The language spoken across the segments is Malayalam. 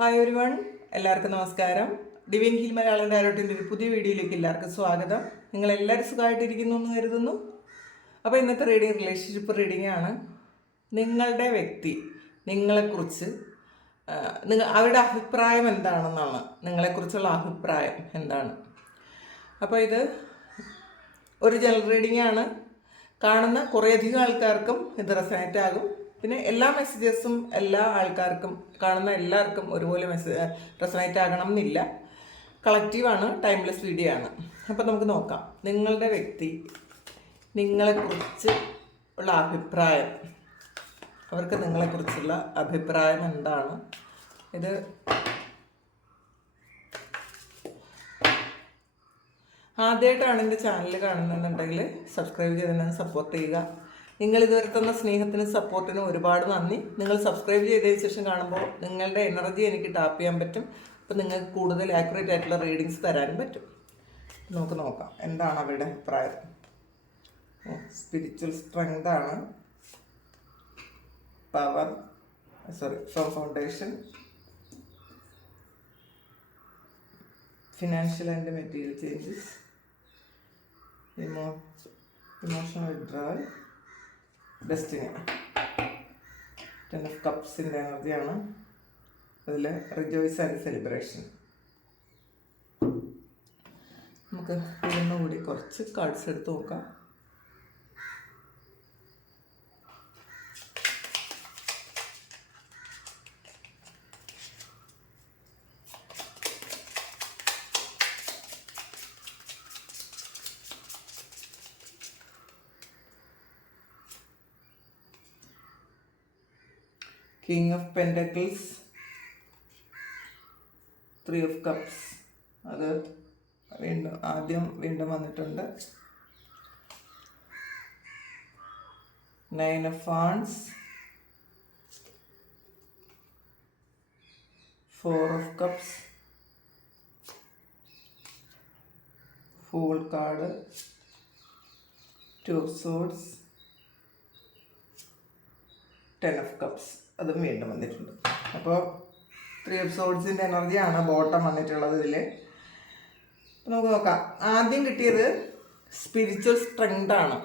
ഹായ് എവരിവൺ, എല്ലാവർക്കും നമസ്കാരം. ഡിവൈൻ ഹീൽ മലയാളം ഡയറക്റ്റിൻ്റെ ഒരു പുതിയ വീഡിയോയിലേക്ക് എല്ലാവർക്കും സ്വാഗതം. നിങ്ങളെല്ലാവരും സുഖമായിട്ടിരിക്കുന്നു എന്ന് കരുതുന്നു. അപ്പോൾ ഇന്നത്തെ റീഡിങ് റിലേഷൻഷിപ്പ് റീഡിംഗ് ആണ്. നിങ്ങളുടെ വ്യക്തി നിങ്ങളെക്കുറിച്ച് അവരുടെ അഭിപ്രായം എന്താണെന്നാണ്, നിങ്ങളെക്കുറിച്ചുള്ള അഭിപ്രായം എന്താണ്. അപ്പോൾ ഇത് ഒരു ജനറൽ റീഡിംഗ് ആണ്. കാണുന്ന കുറേയധികം ആൾക്കാർക്കും ഇത് റെസണേറ്റ് ആകും. പിന്നെ എല്ലാ മെസ്സേജസും എല്ലാ ആൾക്കാർക്കും, കാണുന്ന എല്ലാവർക്കും ഒരുപോലെ റെസണേറ്റ് ആകണം എന്നില്ല. കളക്റ്റീവാണ്, ടൈംലെസ് വീഡിയോ ആണ്. അപ്പോൾ നമുക്ക് നോക്കാം നിങ്ങളുടെ വ്യക്തി നിങ്ങളെക്കുറിച്ച് ഉള്ള അഭിപ്രായം, അവർക്ക് നിങ്ങളെക്കുറിച്ചുള്ള അഭിപ്രായം എന്താണ്. ഇത് ആദ്യമായിട്ടാണ് എൻ്റെ ചാനൽ കാണുന്നുണ്ടെങ്കിൽ സബ്സ്ക്രൈബ് ചെയ്ത് തന്നെ സപ്പോർട്ട് ചെയ്യുക. നിങ്ങൾ ഇതുവരെ തന്ന സ്നേഹത്തിനും സപ്പോർട്ടിനും ഒരുപാട് നന്ദി. നിങ്ങൾ സബ്സ്ക്രൈബ് ചെയ്തതിന് ശേഷം കാണുമ്പോൾ നിങ്ങളുടെ എനർജി എനിക്ക് ടാപ്പ് ചെയ്യാൻ പറ്റും. അപ്പോൾ നിങ്ങൾക്ക് കൂടുതൽ ആക്യുറേറ്റ് ആയിട്ടുള്ള റീഡിങ്സ് തരാനും പറ്റും. നമുക്ക് നോക്കാം എന്താണ് അവരുടെ അഭിപ്രായം. സ്പിരിച്വൽ സ്ട്രെങ്ത് ആണ്, power, foundation, financial and material changes, emotional withdrawal, destiny. 10 of കപ്സിൻ്റെ എനർജിയാണ്. അതിൽ റിജോയ്സ് ആൻഡ് സെലിബ്രേഷൻ. നമുക്ക് ഇതിനോടുകൂടി കുറച്ച് കാർഡ്സ് എടുത്ത് നോക്കാം. King of Pentacles, 3 of Cups, അത് വീണ്ടും വന്നിട്ടുണ്ട്. 9 of Wands, 4 of Cups, Fool card, 2 of Swords, 10 of Cups, അതും വീണ്ടും വന്നിട്ടുണ്ട്. അപ്പോൾ 3 of Swordsൻ്റെ എനർജിയാണ് ബോട്ടം വന്നിട്ടുള്ളത് ഇതിൽ. നമുക്ക് നോക്കാം. ആദ്യം കിട്ടിയത് സ്പിരിച്വൽ സ്ട്രെങ്ത് ആണ്.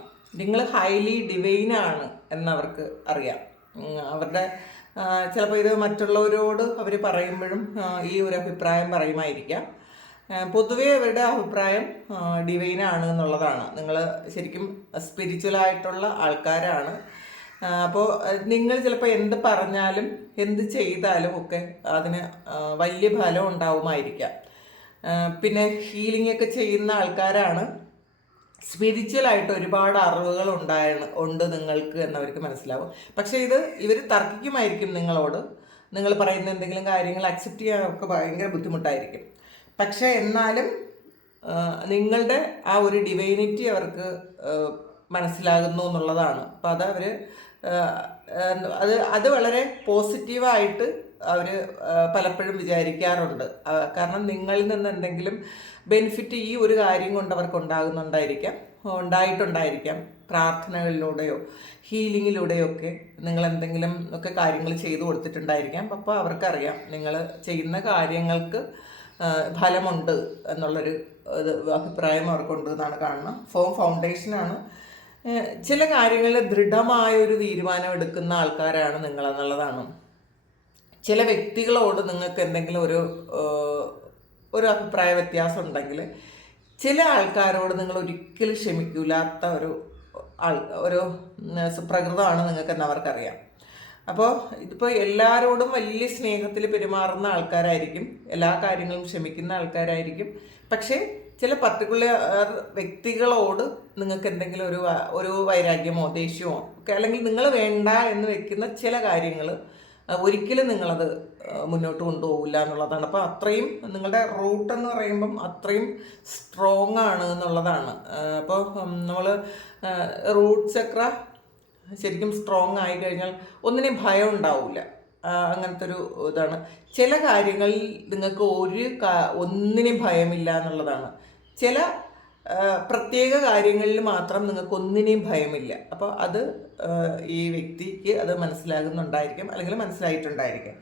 നിങ്ങൾ ഹൈലി ഡിവൈനാണ് എന്നവർക്ക് അറിയാം. അവരുടെ ചിലപ്പോൾ ഇത് മറ്റുള്ളവരോട് അവർ പറയുമ്പോഴും ഈ ഒരു അഭിപ്രായം പറയുമായിരിക്കാം. പൊതുവേ അവരുടെ അഭിപ്രായം ഡിവൈനാണ് എന്നുള്ളതാണ്. നിങ്ങൾ ശരിക്കും സ്പിരിച്വലായിട്ടുള്ള ആൾക്കാരാണ്. അപ്പോൾ നിങ്ങൾ ചിലപ്പോൾ എന്ത് പറഞ്ഞാലും എന്ത് ചെയ്താലും ഒക്കെ അതിന് വലിയ ഫലം ഉണ്ടാവുമായിരിക്കാം. പിന്നെ ഹീലിംഗ് ഒക്കെ ചെയ്യുന്ന ആൾക്കാരാണ്. സ്പിരിച്വലായിട്ട് ഒരുപാട് അറിവുകൾ ഉണ്ട് നിങ്ങൾക്ക് എന്നവർക്ക് മനസ്സിലാവും. പക്ഷേ ഇവർ തർക്കിക്കുമായിരിക്കും നിങ്ങളോട്. നിങ്ങൾ പറയുന്ന എന്തെങ്കിലും കാര്യങ്ങൾ അക്സെപ്റ്റ് ചെയ്യാൻ അവർക്ക് ഭയങ്കര ബുദ്ധിമുട്ടായിരിക്കും. പക്ഷേ എന്നാലും നിങ്ങളുടെ ആ ഒരു ഡിവൈനിറ്റി അവർക്ക് മനസ്സിലാകുന്നു എന്നുള്ളതാണ്. അപ്പോൾ അത് വളരെ പോസിറ്റീവായിട്ട് അവർ പലപ്പോഴും വിചാരിക്കാറുണ്ട്. കാരണം നിങ്ങളിൽ നിന്ന് എന്തെങ്കിലും ബെനിഫിറ്റ് ഈ ഒരു കാര്യം കൊണ്ട് അവർക്ക് ഉണ്ടായിട്ടുണ്ടായിരിക്കാം. പ്രാർത്ഥനകളിലൂടെയോ ഹീലിങ്ങിലൂടെയോ ഒക്കെ നിങ്ങൾ എന്തെങ്കിലും ഒക്കെ കാര്യങ്ങൾ ചെയ്തു കൊടുത്തിട്ടുണ്ടായിരിക്കാം. അപ്പോൾ അവർക്കറിയാം നിങ്ങൾ ചെയ്യുന്ന കാര്യങ്ങൾക്ക് ഫലമുണ്ട് എന്നുള്ളൊരു അഭിപ്രായം അവർക്കുണ്ട് എന്നാണ് കാണുന്നത്. ഫൗണ്ടേഷനാണ്. ചില കാര്യങ്ങളിൽ ദൃഢമായൊരു തീരുമാനം എടുക്കുന്ന ആൾക്കാരാണ് നിങ്ങളെന്നുള്ളതാണ്. ചില വ്യക്തികളോട് നിങ്ങൾക്ക് എന്തെങ്കിലും ഒരു അഭിപ്രായ വ്യത്യാസം ഉണ്ടെങ്കിൽ ചില ആൾക്കാരോട് നിങ്ങൾ ഒരിക്കലും ക്ഷമിക്കില്ലാത്ത ഒരു പ്രകൃതമാണ് നിങ്ങൾക്കെന്ന് അവർക്കറിയാം. അപ്പോൾ ഇതിപ്പോൾ എല്ലാവരോടും വലിയ സ്നേഹത്തിൽ പെരുമാറുന്ന ആൾക്കാരായിരിക്കും, എല്ലാ കാര്യങ്ങളും ക്ഷമിക്കുന്ന ആൾക്കാരായിരിക്കും. പക്ഷേ ചില പർട്ടിക്കുലർ വ്യക്തികളോട് നിങ്ങൾക്ക് എന്തെങ്കിലും ഒരു വൈരാഗ്യമോ ദേഷ്യമോ ഒക്കെ, അല്ലെങ്കിൽ നിങ്ങൾ വേണ്ട എന്ന് വെക്കുന്ന ചില കാര്യങ്ങൾ ഒരിക്കലും നിങ്ങളത് മുന്നോട്ട് കൊണ്ടുപോകില്ല എന്നുള്ളതാണ്. അപ്പോൾ അത്രയും നിങ്ങളുടെ റൂട്ട് എന്ന് പറയുമ്പം അത്രയും സ്ട്രോങ് ആണ് എന്നുള്ളതാണ്. അപ്പോൾ നമ്മൾ റൂട്ട് ചക്ര ശരിക്കും സ്ട്രോങ് ആയി കഴിഞ്ഞാൽ ഒന്നിനെയും ഭയം ഉണ്ടാവില്ല. അങ്ങനത്തെ ഒരു ഇതാണ്. ചില കാര്യങ്ങളിൽ നിങ്ങൾക്ക് ഒന്നിനെയും ഭയമില്ല എന്നുള്ളതാണ്. ചില പ്രത്യേക കാര്യങ്ങളിൽ മാത്രം നിങ്ങൾക്ക് ഒന്നിനെയും ഭയമില്ല. അപ്പോൾ അത് ഈ വ്യക്തിക്ക് അത് മനസ്സിലാകുന്നുണ്ടായിരിക്കും, അല്ലെങ്കിൽ മനസ്സിലായിട്ടുണ്ടായിരിക്കും.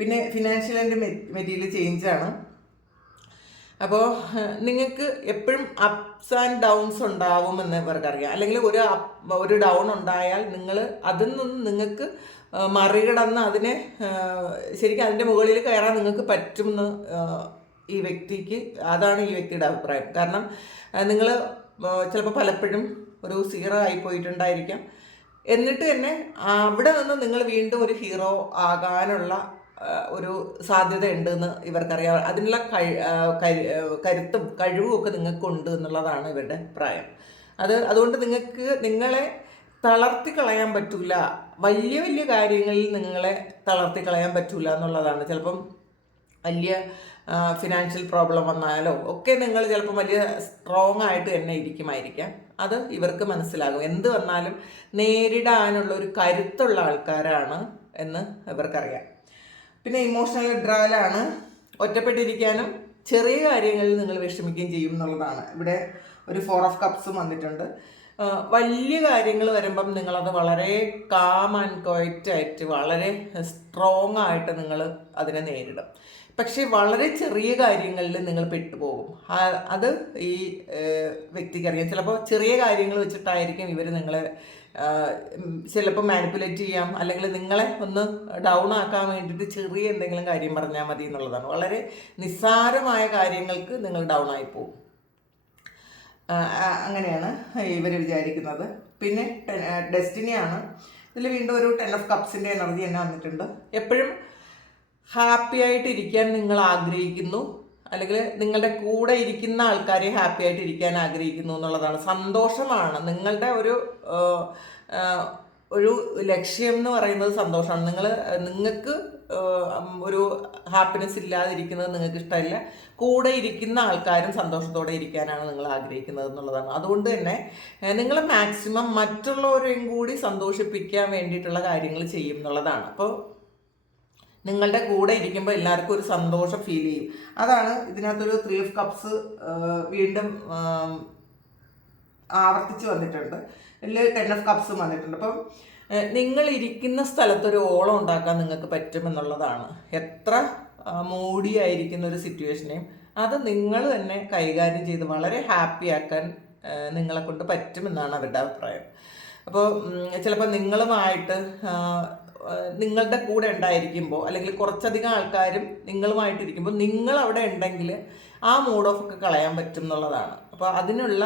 പിന്നെ ഫിനാൻഷ്യൽ ആൻഡ് മെറ്റീരിയൽ ചേഞ്ചാണ്. അപ്പോൾ നിങ്ങൾക്ക് എപ്പോഴും അപ്സ് ആൻഡ് ഡൗൺസ് ഉണ്ടാവുമെന്ന് ഇവർക്കറിയാം. അല്ലെങ്കിൽ ഒരു ഡൗൺ ഉണ്ടായാൽ നിങ്ങൾ അതിൽ നിന്ന് നിങ്ങൾക്ക് മറികടന്ന് അതിനെ ശരിക്കും അതിൻ്റെ മുകളിൽ കയറാൻ നിങ്ങൾക്ക് പറ്റുമെന്ന് ഈ വ്യക്തിക്ക്, അതാണ് ഈ വ്യക്തിയുടെ അഭിപ്രായം. കാരണം നിങ്ങൾ ചിലപ്പോൾ പലപ്പോഴും ഒരു സീറോ ആയി പോയിട്ടുണ്ടായിരിക്കാം. എന്നിട്ട് തന്നെ അവിടെ നിന്ന് നിങ്ങൾ വീണ്ടും ഒരു ഹീറോ ആകാനുള്ള ഒരു സാധ്യത ഉണ്ടെന്ന് ഇവർക്കറിയാം. അതിനുള്ള കരുത്തും കഴിവും ഒക്കെ നിങ്ങൾക്കുണ്ട് എന്നുള്ളതാണ് ഇവരുടെ പ്രായം. അതുകൊണ്ട് നിങ്ങളെ തളർത്തി കളയാൻ പറ്റൂല, വലിയ വലിയ കാര്യങ്ങളിൽ നിങ്ങളെ തളർത്തി കളയാൻ പറ്റൂല എന്നുള്ളതാണ്. ചിലപ്പം വലിയ ഫിനാൻഷ്യൽ പ്രോബ്ലം വന്നാലോ ഒക്കെ നിങ്ങൾ ചിലപ്പോൾ വലിയ സ്ട്രോങ് ആയിട്ട് തന്നെ ഇരിക്കുമായിരിക്കാം. അത് ഇവർക്ക് മനസ്സിലാകും. എന്ത് വന്നാലും നേരിടാനുള്ള ഒരു കരുത്തുള്ള ആൾക്കാരാണ് എന്ന് ഇവർക്കറിയാം. പിന്നെ ഇമോഷണൽ വിഡ്രാവലാണ്. ഒറ്റപ്പെട്ടിരിക്കാനും ചെറിയ കാര്യങ്ങളിൽ നിങ്ങൾ വിഷമിക്കുകയും ചെയ്യും എന്നുള്ളതാണ്. ഇവിടെ ഒരു 4 ഓഫ് കപ്സും വന്നിട്ടുണ്ട്. വലിയ കാര്യങ്ങൾ വരുമ്പം നിങ്ങളത് വളരെ കാം ആൻഡ് ക്വയറ്റായിട്ട് വളരെ സ്ട്രോങ് ആയിട്ട് നിങ്ങൾ അതിനെ നേരിടും. പക്ഷേ വളരെ ചെറിയ കാര്യങ്ങളിൽ നിങ്ങൾ പെട്ടുപോകും. അത് ഈ വ്യക്തിക്കറിയാം. ചിലപ്പോൾ ചെറിയ കാര്യങ്ങൾ വെച്ചിട്ടായിരിക്കും ഇവർ നിങ്ങളെ ചിലപ്പോൾ മാനിപ്പുലേറ്റ് ചെയ്യാം, അല്ലെങ്കിൽ നിങ്ങളെ ഒന്ന് ഡൗൺ ആക്കാൻ വേണ്ടിയിട്ട് ചെറിയ എന്തെങ്കിലും കാര്യം പറഞ്ഞാൽ മതി എന്നുള്ളതാണ്. വളരെ നിസ്സാരമായ കാര്യങ്ങൾക്ക് നിങ്ങൾ ഡൗൺ ആയി പോകും. അങ്ങനെയാണ് ഇവർ വിചാരിക്കുന്നത്. പിന്നെ ഡെസ്റ്റിനിയാണ്. ഇതിൽ വീണ്ടും ഒരു 10 ഓഫ് കപ്സിൻ്റെ എനർജി തന്നെ വന്നിട്ടുണ്ട്. എപ്പോഴും ഹാപ്പി ആയിട്ട് ഇരിക്കാൻ നിങ്ങൾ ആഗ്രഹിക്കുന്നു, അല്ലെങ്കിൽ നിങ്ങളുടെ കൂടെ ഇരിക്കുന്ന ആൾക്കാരെ ഹാപ്പി ആയിട്ട് ഇരിക്കാൻ ആഗ്രഹിക്കുന്നു എന്നുള്ളതാണ്. സന്തോഷമാണ് നിങ്ങളുടെ ഒരു ലക്ഷ്യം എന്ന് പറയുന്നത്. സന്തോഷമാണ്. നിങ്ങൾക്ക് ഒരു ഹാപ്പിനെസ് ഇല്ലാതിരിക്കുന്നത് നിങ്ങൾക്ക് ഇഷ്ടമില്ല. കൂടെ ഇരിക്കുന്ന ആൾക്കാരും സന്തോഷത്തോടെ ഇരിക്കാനാണ് നിങ്ങൾ ആഗ്രഹിക്കുന്നത് എന്നുള്ളതാണ്. അതുകൊണ്ട് തന്നെ നിങ്ങൾ മാക്സിമം മറ്റുള്ളവരെയും കൂടി സന്തോഷിപ്പിക്കാൻ വേണ്ടിയിട്ടുള്ള കാര്യങ്ങൾ ചെയ്യും എന്നുള്ളതാണ്. അപ്പോൾ നിങ്ങളുടെ കൂടെ ഇരിക്കുമ്പോൾ എല്ലാവർക്കും ഒരു സന്തോഷം ഫീൽ ചെയ്യും. അതാണ് ഇതിനകത്തൊരു 3 ഓഫ് കപ്സ് വീണ്ടും ആവർത്തിച്ച് വന്നിട്ടുണ്ട്. ഇതിൽ 10 ഓഫ് കപ്സും വന്നിട്ടുണ്ട്. അപ്പം നിങ്ങൾ ഇരിക്കുന്ന സ്ഥലത്തൊരു ഓളം ഉണ്ടാക്കാൻ നിങ്ങൾക്ക് പറ്റുമെന്നുള്ളതാണ്. എത്ര മൂടിയായിരിക്കുന്ന ഒരു സിറ്റുവേഷനെയും അത് നിങ്ങൾ തന്നെ കൈകാര്യം ചെയ്ത് വളരെ ഹാപ്പി ആക്കാൻ നിങ്ങളെ കൊണ്ട് പറ്റുമെന്നാണ് അവരുടെ അഭിപ്രായം. അപ്പോൾ ചിലപ്പോൾ നിങ്ങളുമായിട്ട് നിങ്ങളുടെ കൂടെ ഉണ്ടായിരിക്കുമ്പോൾ, അല്ലെങ്കിൽ കുറച്ചധികം ആൾക്കാരും നിങ്ങളുമായിട്ടിരിക്കുമ്പോൾ നിങ്ങൾ അവിടെ ഉണ്ടെങ്കിൽ ആ മൂഡ് ഓഫ് ഒക്കെ കളയാൻ പറ്റും എന്നുള്ളതാണ്. അപ്പോൾ അതിനുള്ള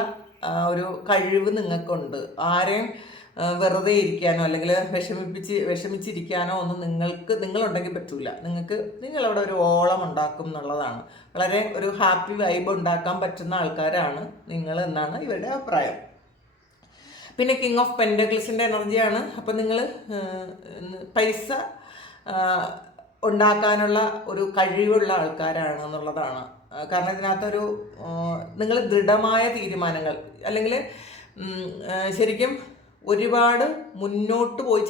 ഒരു കഴിവ് നിങ്ങൾക്കുണ്ട്. ആരെയും വെറുതെ ഇരിക്കാനോ അല്ലെങ്കിൽ വിഷമിച്ചിരിക്കാനോ ഒന്നും നിങ്ങളുണ്ടെങ്കിൽ പറ്റൂല. നിങ്ങളവിടെ ഒരു ഓളം ഉണ്ടാക്കും എന്നുള്ളതാണ്. വളരെ ഒരു ഹാപ്പി വൈബ് ഉണ്ടാക്കാൻ പറ്റുന്ന ആൾക്കാരാണ് നിങ്ങൾ എന്നാണ് ഇവരുടെ അഭിപ്രായം. പിന്നെ കിങ് ഓഫ് പെൻഡക്കിൾസിൻ്റെ എനർജിയാണ്. അപ്പോൾ നിങ്ങൾ പൈസ ഉണ്ടാക്കാനുള്ള ഒരു കഴിവുള്ള ആൾക്കാരാണ് എന്നുള്ളതാണ്. കാരണം ഇതിനകത്തൊരു നിങ്ങൾ ദൃഢമായ തീരുമാനങ്ങൾ, അല്ലെങ്കിൽ ശരിക്കും ഒരുപാട് മുന്നോട്ട് പോയി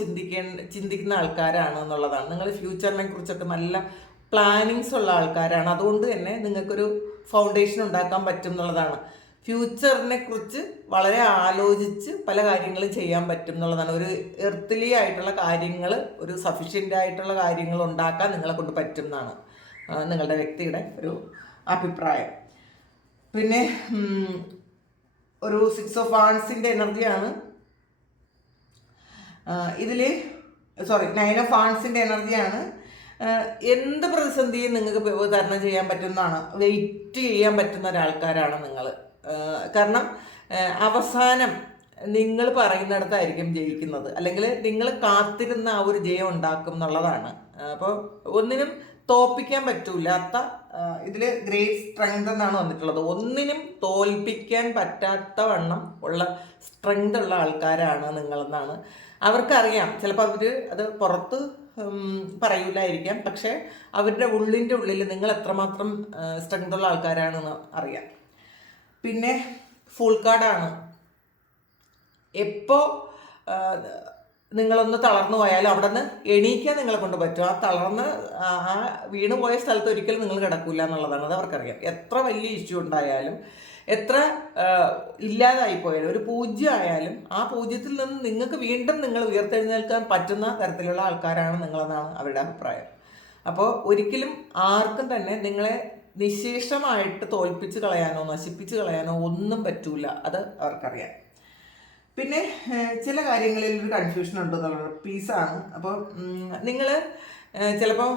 ചിന്തിക്കുന്ന ആൾക്കാരാണ് എന്നുള്ളതാണ്. നിങ്ങൾ ഫ്യൂച്ചറിനെ കുറിച്ചൊക്കെ നല്ല പ്ലാനിങ്സ് ഉള്ള ആൾക്കാരാണ്. അതുകൊണ്ട് തന്നെ നിങ്ങൾക്കൊരു ഫൗണ്ടേഷൻ ഉണ്ടാക്കാൻ പറ്റും എന്നുള്ളതാണ്. ഫ്യൂച്ചറിനെ കുറിച്ച് വളരെ ആലോചിച്ച് പല കാര്യങ്ങളും ചെയ്യാൻ പറ്റും എന്നുള്ളതാണ്. ഒരു എർത്തിലി ആയിട്ടുള്ള കാര്യങ്ങൾ, ഒരു സഫിഷ്യൻ്റ് ആയിട്ടുള്ള കാര്യങ്ങൾ ഉണ്ടാക്കാൻ നിങ്ങളെ കൊണ്ട് പറ്റും എന്നാണ് നിങ്ങളുടെ വ്യക്തിയുടെ ഒരു അഭിപ്രായം. പിന്നെ ഒരു 6 ഓഫ് വാൺസിൻ്റെ എനർജിയാണ്. ഇതിൽ 9 ഓഫ് വാൺസിൻ്റെ എനർജിയാണ്. എന്ത് പ്രതിസന്ധിയും നിങ്ങൾക്ക് തരണം ചെയ്യാൻ പറ്റുന്നതാണ്. വെയിറ്റ് ചെയ്യാൻ പറ്റുന്ന ഒരാൾക്കാരാണ് നിങ്ങൾ. കാരണം അവസാനം നിങ്ങൾ പറയുന്നിടത്തായിരിക്കും ജയിക്കുന്നത്, അല്ലെങ്കിൽ നിങ്ങൾ കാത്തിരുന്ന ആ ഒരു ജയം ഉണ്ടാക്കും എന്നുള്ളതാണ്. അപ്പോൾ ഒന്നിനും തോൽപ്പിക്കാൻ പറ്റൂലാത്ത, ഇതിൽ ഗ്രേറ്റ് സ്ട്രെങ്ത് എന്നാണ് വന്നിട്ടുള്ളത്. ഒന്നിനും തോൽപ്പിക്കാൻ പറ്റാത്ത വണ്ണം ഉള്ള സ്ട്രെങ്ത് ഉള്ള ആൾക്കാരാണ് നിങ്ങളെന്നാണ് അവർക്കറിയാം. ചിലപ്പോൾ അത് പുറത്ത് പറയൂലായിരിക്കാം, പക്ഷേ അവരുടെ ഉള്ളിൻ്റെ ഉള്ളിൽ നിങ്ങൾ എത്രമാത്രം സ്ട്രെങ്ത് ഉള്ള ആൾക്കാരാണെന്ന് അറിയാം. പിന്നെ ഫുൾ കാർഡാണ്. എപ്പോൾ നിങ്ങളൊന്ന് തളർന്നു പോയാലും അവിടെ നിന്ന് എണീക്കാൻ നിങ്ങളെ കൊണ്ട് പറ്റും. ആ വീണ് പോയ സ്ഥലത്ത് ഒരിക്കലും നിങ്ങൾ കിടക്കില്ല എന്നുള്ളതാണ്. അത് അവർക്കറിയാം. എത്ര വലിയ ഇഷ്യൂ ഉണ്ടായാലും, എത്ര ഇല്ലാതായിപ്പോയാലും, ഒരു പൂജ്യം ആയാലും ആ പൂജ്യത്തിൽ നിന്ന് നിങ്ങൾക്ക് വീണ്ടും നിങ്ങൾ ഉയർത്തെഴുന്നേൽക്കാൻ പറ്റുന്ന തരത്തിലുള്ള ആൾക്കാരാണ് നിങ്ങളെന്നാണ് അവരുടെ അഭിപ്രായം. അപ്പോൾ ഒരിക്കലും ആർക്കും തന്നെ നിങ്ങളെ നിശേഷമായിട്ട് തോൽപ്പിച്ച് കളയാനോ നശിപ്പിച്ച് കളയാനോ ഒന്നും പറ്റൂല, അത് അവർക്കറിയാം. പിന്നെ ചില കാര്യങ്ങളിൽ ഒരു കൺഫ്യൂഷൻ ഉണ്ടെന്നുള്ളത് പീസാണ്. അപ്പോൾ നിങ്ങൾ ചിലപ്പോൾ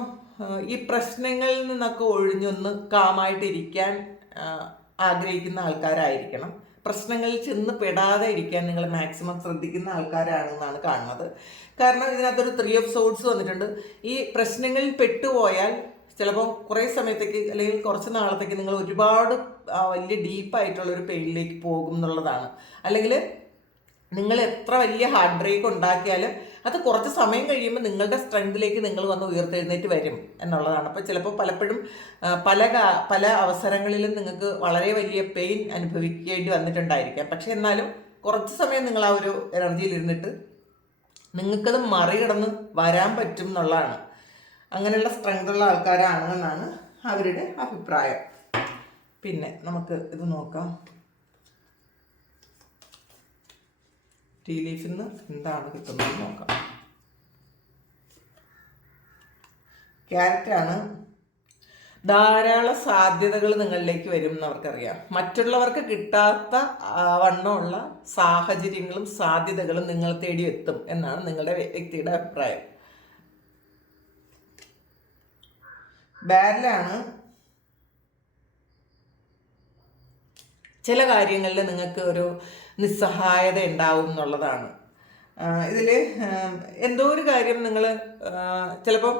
ഈ പ്രശ്നങ്ങളിൽ നിന്നൊക്കെ ഒഴിഞ്ഞൊന്ന് കാമായിട്ടിരിക്കാൻ ആഗ്രഹിക്കുന്ന ആൾക്കാരായിരിക്കണം. പ്രശ്നങ്ങളിൽ ചെന്ന് പെടാതെ ഇരിക്കാൻ നിങ്ങൾ മാക്സിമം ശ്രദ്ധിക്കുന്ന ആൾക്കാരാണെന്നാണ് കാണുന്നത്. കാരണം ഇതിനകത്തൊരു 3 ഓഫ് സോഡ്സ് വന്നിട്ടുണ്ട്. ഈ പ്രശ്നങ്ങളിൽ പെട്ടുപോയാൽ ചിലപ്പോൾ കുറേ സമയത്തേക്ക് അല്ലെങ്കിൽ കുറച്ച് നാളത്തേക്ക് നിങ്ങൾ ഒരുപാട് വലിയ ഡീപ്പായിട്ടുള്ളൊരു പെയിനിലേക്ക് പോകും എന്നുള്ളതാണ്. അല്ലെങ്കിൽ നിങ്ങൾ എത്ര വലിയ ഹാർട്ട് ബ്രേക്ക് ഉണ്ടാക്കിയാലും അത് കുറച്ച് സമയം കഴിയുമ്പോൾ നിങ്ങളുടെ സ്ട്രെങ്തിലേക്ക് നിങ്ങൾ വന്ന് ഉയർത്തെഴുന്നേറ്റ് വരും എന്നുള്ളതാണ്. അപ്പോൾ ചിലപ്പോൾ പലപ്പോഴും പല അവസരങ്ങളിലും നിങ്ങൾക്ക് വളരെ വലിയ പെയിൻ അനുഭവിക്കേണ്ടി വന്നിട്ടുണ്ടായിരിക്കാം. പക്ഷെ എന്നാലും കുറച്ച് സമയം നിങ്ങൾ ആ ഒരു എനർജിയിൽ ഇരുന്നിട്ട് നിങ്ങൾക്കത് മറികടന്ന് വരാൻ പറ്റും എന്നുള്ളതാണ്. അങ്ങനെയുള്ള സ്ട്രെങ്തുള്ള ആൾക്കാരാണെന്നാണ് അവരുടെ അഭിപ്രായം. പിന്നെ നമുക്ക് ഇത് നോക്കാം. ടീ ലീഫിൽ നിന്ന് എന്താണ് കിട്ടുന്നത് നോക്കാം. ക്യാരറ്റാണ്. ധാരാളം സാധ്യതകൾ നിങ്ങളിലേക്ക് വരും എന്നവർക്കറിയാം. മറ്റുള്ളവർക്ക് കിട്ടാത്ത വണ്ണമുള്ള സാഹചര്യങ്ങളും സാധ്യതകളും നിങ്ങൾ തേടി എത്തും എന്നാണ് നിങ്ങളുടെ വ്യക്തിയുടെ അഭിപ്രായം. ബാരലാണ്. ചില കാര്യങ്ങളിൽ നിങ്ങൾക്ക് ഒരു നിസ്സഹായത ഉണ്ടാവും എന്നുള്ളതാണ്. ഇതിൽ എന്തോ ഒരു കാര്യം നിങ്ങൾ ചിലപ്പം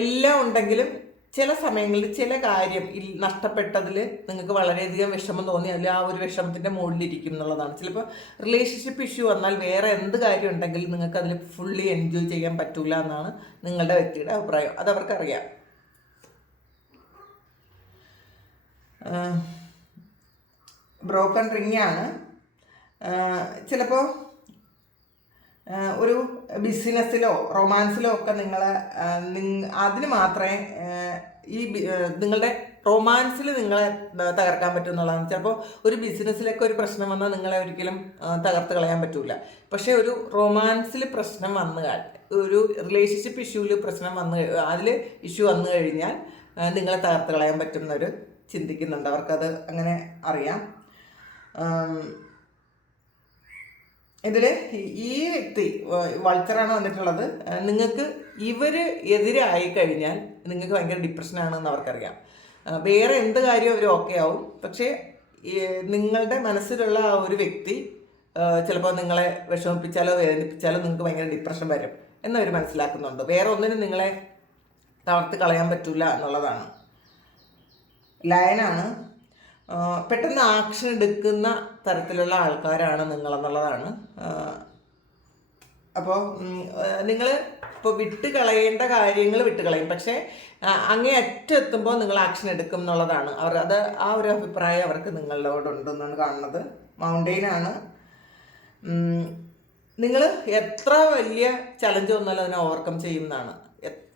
എല്ലാം ഉണ്ടെങ്കിലും ചില സമയങ്ങളിൽ ചില കാര്യം നഷ്ടപ്പെട്ടതിൽ നിങ്ങൾക്ക് വളരെയധികം വിഷമം തോന്നി, അല്ലെങ്കിൽ ആ ഒരു വിഷമത്തിൻ്റെ മുകളിലിരിക്കും എന്നുള്ളതാണ്. ചിലപ്പോൾ റിലേഷൻഷിപ്പ് ഇഷ്യൂ വന്നാൽ വേറെ എന്ത് കാര്യം ഉണ്ടെങ്കിലും നിങ്ങൾക്ക് അതിൽ ഫുള്ളി എൻജോയ് ചെയ്യാൻ പറ്റൂല എന്നാണ് നിങ്ങളുടെ വ്യക്തിയുടെ അഭിപ്രായം. അതവർക്കറിയാം. ബ്രോക്കൺ റിംഗ് ആണ്. ചിലപ്പോൾ ഒരു ബിസിനസ്സിലോ റൊമാൻസിലോ ഒക്കെ അതിന് മാത്രമേ ഈ നിങ്ങളുടെ റൊമാൻസിൽ നിങ്ങളെ തകർക്കാൻ പറ്റും എന്നുള്ളതാണ്. ചിലപ്പോൾ ഒരു ബിസിനസ്സിലൊക്കെ ഒരു പ്രശ്നം വന്നാൽ നിങ്ങളെ ഒരിക്കലും തകർത്ത് കളയാൻ പറ്റില്ല. പക്ഷേ ഒരു റൊമാൻസിൽ പ്രശ്നം ഒരു റിലേഷൻഷിപ്പ് ഇഷ്യൂവിൽ അതിൽ ഇഷ്യൂ വന്നു കഴിഞ്ഞാൽ നിങ്ങളെ തകർത്ത് കളയാൻ പറ്റുന്നവർ ചിന്തിക്കുന്നുണ്ട്. അവർക്കത് അങ്ങനെ അറിയാം. ഇതിൽ ഈ വ്യക്തി വൾച്ചറാണ് വന്നിട്ടുള്ളത്. നിങ്ങൾക്ക് എതിരായി കഴിഞ്ഞാൽ നിങ്ങൾക്ക് ഭയങ്കര ഡിപ്രഷനാണെന്ന് അവർക്കറിയാം. വേറെ എന്ത് കാര്യം അവർ ഓക്കെ ആവും. പക്ഷേ നിങ്ങളുടെ മനസ്സിലുള്ള ആ ഒരു വ്യക്തി ചിലപ്പോൾ നിങ്ങളെ വിഷമിപ്പിച്ചാലോ വേദനിപ്പിച്ചാലോ നിങ്ങൾക്ക് ഭയങ്കര ഡിപ്രഷൻ വരും എന്നവർ മനസ്സിലാക്കുന്നുണ്ട്. വേറെ ഒന്നിനും നിങ്ങളെ തളർത്തി കളയാൻ പറ്റില്ല എന്നുള്ളതാണ്. ലയനാണ്. പെട്ടെന്ന് ആക്ഷൻ എടുക്കുന്ന തരത്തിലുള്ള ആൾക്കാരാണ് നിങ്ങളെന്നുള്ളതാണ്. അപ്പോൾ നിങ്ങൾ ഇപ്പോൾ വിട്ടുകളയേണ്ട കാര്യങ്ങൾ വിട്ടുകളയും, പക്ഷേ അങ്ങേ അറ്റെത്തുമ്പോൾ നിങ്ങൾ ആക്ഷൻ എടുക്കും എന്നുള്ളതാണ്. ആ ഒരു അഭിപ്രായം അവർക്ക് നിങ്ങളോടുണ്ടെന്നാണ് കാണുന്നത്. മൗണ്ടെയിനാണ്. നിങ്ങൾ എത്ര വലിയ ചലഞ്ച് വന്നാലും അതിനെ ഓവർകം ചെയ്യുന്നതാണ്.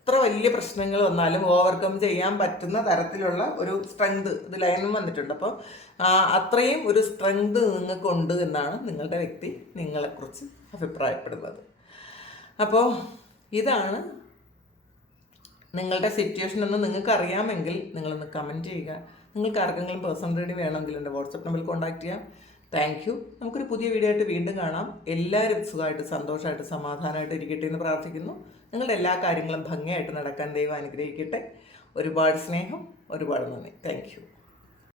എത്ര വലിയ പ്രശ്നങ്ങൾ വന്നാലും ഓവർകം ചെയ്യാൻ പറ്റുന്ന തരത്തിലുള്ള ഒരു സ്ട്രെങ്ത് ഇത് ലൈനും വന്നിട്ടുണ്ട്. അപ്പോൾ അത്രയും ഒരു സ്ട്രെങ്ത് നിങ്ങൾക്കുണ്ട് എന്നാണ് നിങ്ങളുടെ വ്യക്തി നിങ്ങളെക്കുറിച്ച് അഭിപ്രായപ്പെടുന്നത്. അപ്പോൾ ഇതാണ് നിങ്ങളുടെ സിറ്റുവേഷൻ എന്ന് നിങ്ങൾക്ക് അറിയാമെങ്കിൽ നിങ്ങളൊന്ന് കമൻറ്റ് ചെയ്യുക. നിങ്ങൾക്ക് ആർക്കെങ്കിലും പേഴ്സണൽ റീഡിംഗ് വേണമെങ്കിൽ എൻ്റെ വാട്സപ്പ് നമ്പറിൽ കോൺടാക്ട് ചെയ്യാം. Thank you. നമുക്കൊരു പുതിയ വീഡിയോ ആയിട്ട് വീണ്ടും കാണാം. എല്ലാവരും സുഖമായിട്ട് സന്തോഷമായിട്ട് സമാധാനമായിട്ട് ഇരിക്കട്ടെ എന്ന് പ്രാർത്ഥിക്കുന്നു. നിങ്ങളുടെ എല്ലാ കാര്യങ്ങളും ഭംഗിയായിട്ട് നടക്കാൻ ദൈവം അനുഗ്രഹിക്കട്ടെ. ഒരുപാട് സ്നേഹം, ഒരുപാട് നന്ദി. Thank you.